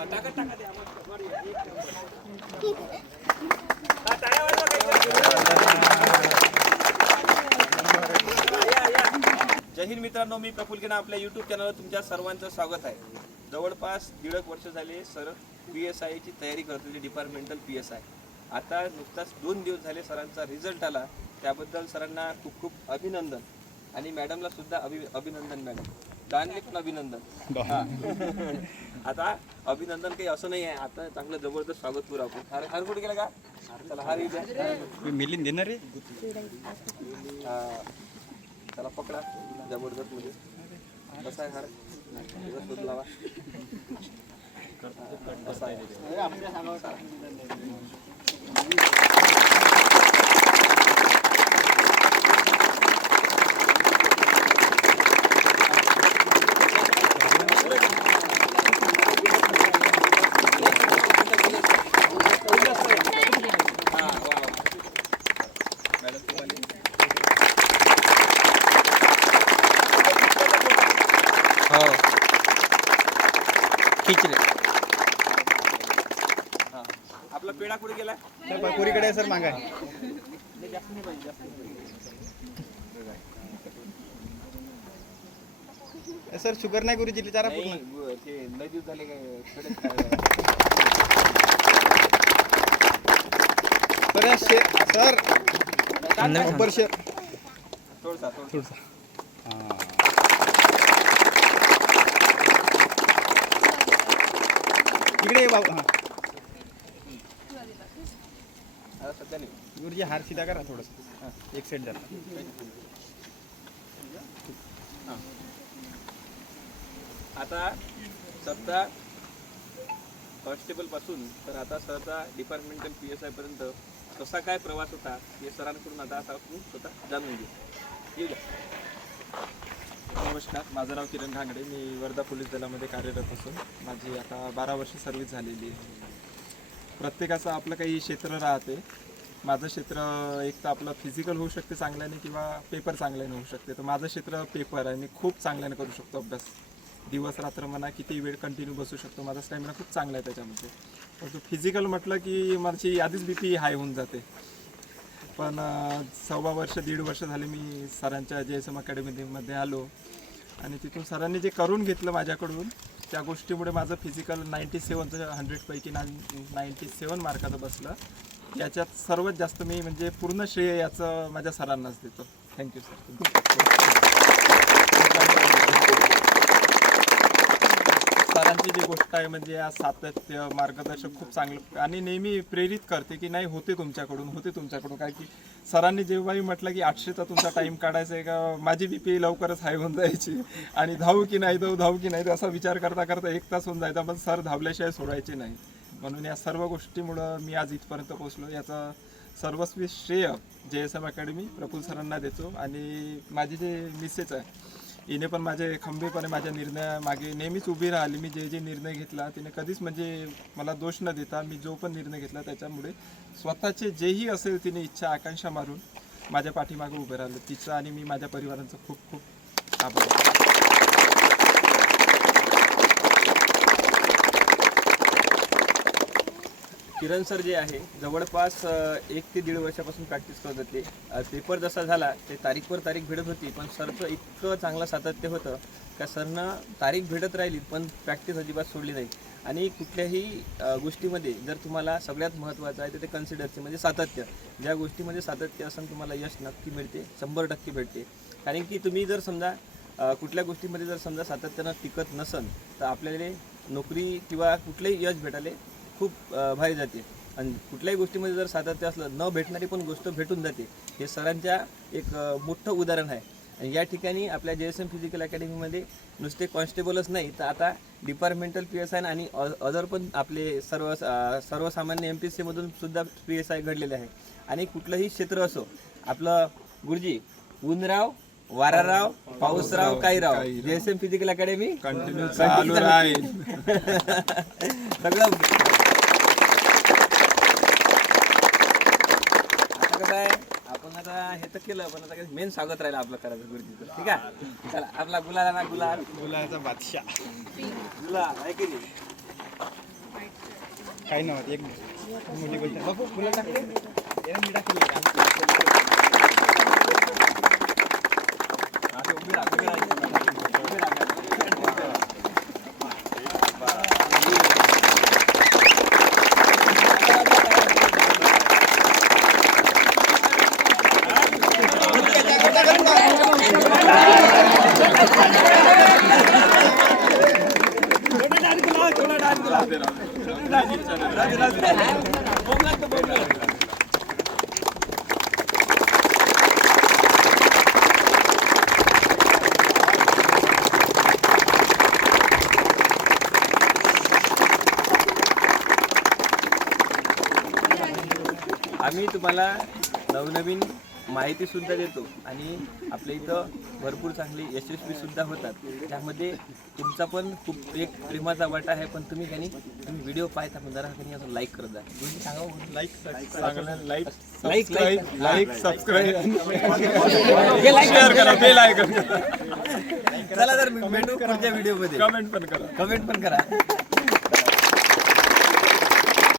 जय हिंद मित्रांनो, मी प्रफुल केना आपल्या यूट्यूब चॅनलवर तुमच्या सर्वांचं स्वागत आहे. जवळपास 1.5 वर्ष झाले सर PSI ची तयारी करतोय, डिपार्टमेंटल PSI. आता नुकताच 2 दिवस झाले सरांचा रिझल्ट आला, त्याबद्दल सरांना खूप खूप अभिनंदन आणि मॅडमला सुद्धा अभिनंदन. मॅडम दानले पण अभिनंदन. आता अभिनंदन काही असं नाही आहे, आता चांगलं जबरदस्त स्वागत करू आपण. हार कुठे गेला का? चला हार येऊ मिलिंद देणार रे. चला पकडा जबरदस्त मध्ये. कसा आहे हार? शोध लावा. कसा आहे? आपला पेढा कुठे गेला? पुरीकडे आहे सर, मागा. सर शुगर नाही गुरुजी विचारा. ते लय दिवस झाले सर थोडसा इकडे बाबा. सध्या नाही गुरुजी हार सीधा करा थोडस. एक सेट झाला. आता सरचा कॉन्स्टेबल पासून तर आता सरचा डिपार्टमेंटल PSI पर्यंत कसा काय प्रवास होता हे सरांकडून आता आपण स्वतः जाणून घेऊ. नमस्कार, माझं नाव किरण घांगडे. मी वर्धा पोलीस दलामध्ये कार्यरत असून माझी आता 12 वर्ष सर्व्हिस झालेली आहे. प्रत्येकाचं आपलं काही क्षेत्र राहते. माझं क्षेत्र एक तर आपलं फिजिकल होऊ शकते चांगल्याने किंवा पेपर चांगल्याने होऊ शकते. तर माझं क्षेत्र पेपर आहे. मी खूप चांगल्याने करू शकतो अभ्यास. दिवस रात्र म्हणा किती वेळ कंटिन्यू बसू शकतो. माझा स्टॅमिना खूप चांगला आहे त्याच्यामध्ये. परंतु फिजिकल म्हटलं की माझी आधीच BP हाय होऊन जाते. पण 1.25 वर्ष 1.5 वर्ष झाले मी सरांच्या JSM अकॅडमीमध्ये आलो आणि तिथून सरांनी जे करून घेतलं माझ्याकडून त्या गोष्टीमुळे माझं फिजिकल 97चं 100पैकी 97 मार्काचं बसलं. याच्यात सर्वात जास्त मी म्हणजे पूर्ण श्रेय याचं माझ्या सरांनाच देतो. Thank you sir. सरांची जी गोष्ट आहे म्हणजे या सातत्य मार्गदर्शक खूप चांगलं आणि नेहमी प्रेरित करते की नाही होते तुमच्याकडून काय की सरांनी जेव्हाही म्हटलं की 800चा तुमचा टाईम काढायचा आहे का, माझी BP लवकरच हाय होऊन जायची आणि धावू की नाही असा विचार करता करता 1 तास होऊन जायचा. पण सर धावल्याशिवाय सोडायचे नाही. म्हणून या सर्व गोष्टीमुळं मी आज इथपर्यंत पोहोचलो. याचा सर्वस्वी श्रेय JSM अकॅडमी प्रफुल सरांना देतो. आणि माझी जे मिसेस आहे हिने पण माझे खंबीरपणे माझ्या निर्णयामागे नेहमीच उभी राहिली. मी जे निर्णय घेतला तिने कधीच म्हणजे मला दोष न देता मी जो पण निर्णय घेतला त्याच्यामुळे स्वतःचे जेही असेल तिने इच्छा आकांक्षा मारून माझ्या पाठीमागे उभे राहिले. तिचं आणि मी माझ्या परिवारांचं खूप खूप आभार. किरण सर जे आहे जवळपास 1 ते 1.5 वर्षापासून प्रॅक्टिस करत होते. पेपर जसा झाला ते तारीखवर तारीख भेटत होती, पण सरचं इतकं चांगलं सातत्य होतं का सरनं तारीख भेटत राहिली पण प्रॅक्टिस अजिबात सोडली नाही. आणि कुठल्याही गोष्टीमध्ये जर तुम्हाला सगळ्यात महत्त्वाचं आहे तर ते कन्सिडरचे म्हणजे सातत्य. ज्या गोष्टीमध्ये सातत्य असेल तुम्हाला यश नक्की मिळते, 100% भेटते. कारण की तुम्ही जर समजा कुठल्या गोष्टीमध्ये जर समजा सातत्यानं टिकत नसन तर आपल्याला नोकरी किंवा कुठलंही यश भेटायला खूप भारी जाते. आणि कुठल्याही गोष्टीमध्ये जर सातत्य असलं न भेटणारी पण गोष्ट भेटून जाते. हे सरांच्या एक मोठं उदाहरण आहे. आणि या ठिकाणी आपल्या JSM फिजिकल अकॅडमीमध्ये नुसते कॉन्स्टेबलच नाही तर आता डिपार्टमेंटल PSI आणि अदर पण आपले सर्वसामान्य MPSCमधून सुद्धा PSI घडलेले आहे. आणि कुठलंही क्षेत्र असो आपलं गुरुजी ऊनराव वाराराव पाऊसराव काहीराव JSM फिजिकल अकॅडमी कंटिन्यू चालू राहील. सगळं कसं आहे आपण आता हे तर केलं पण आता मेन स्वागत राहिलं आपलं करायचं गुरुजीचं. ठीक आहे, चला आपला गुलाल गुलाचा बादशाह गुलाल आहे की नाही. काही नव्हतं एक मोठी गोष्ट आहे. बापू फुलं टाकले याने मी टाकले का? आम्ही तुम्हाला नवनवीन माहिती सुद्धा देतो आणि आपल्या इथं भरपूर चांगली यशस्वी सुद्धा होतात. त्यामध्ये तुमचा पण खूप एक प्रेमाचा वाटा आहे. पण तुम्ही काही तुम्ही व्हिडिओ पाहता पण जरा काही असं लाईक करत जा. तुम्ही सांगा लाईक सबस्क्राईब शेअर करा, बेल आयकॉन चला तर भेटू पुढच्या व्हिडिओमध्ये. कमेंट पण करा. कमेंट पण करा.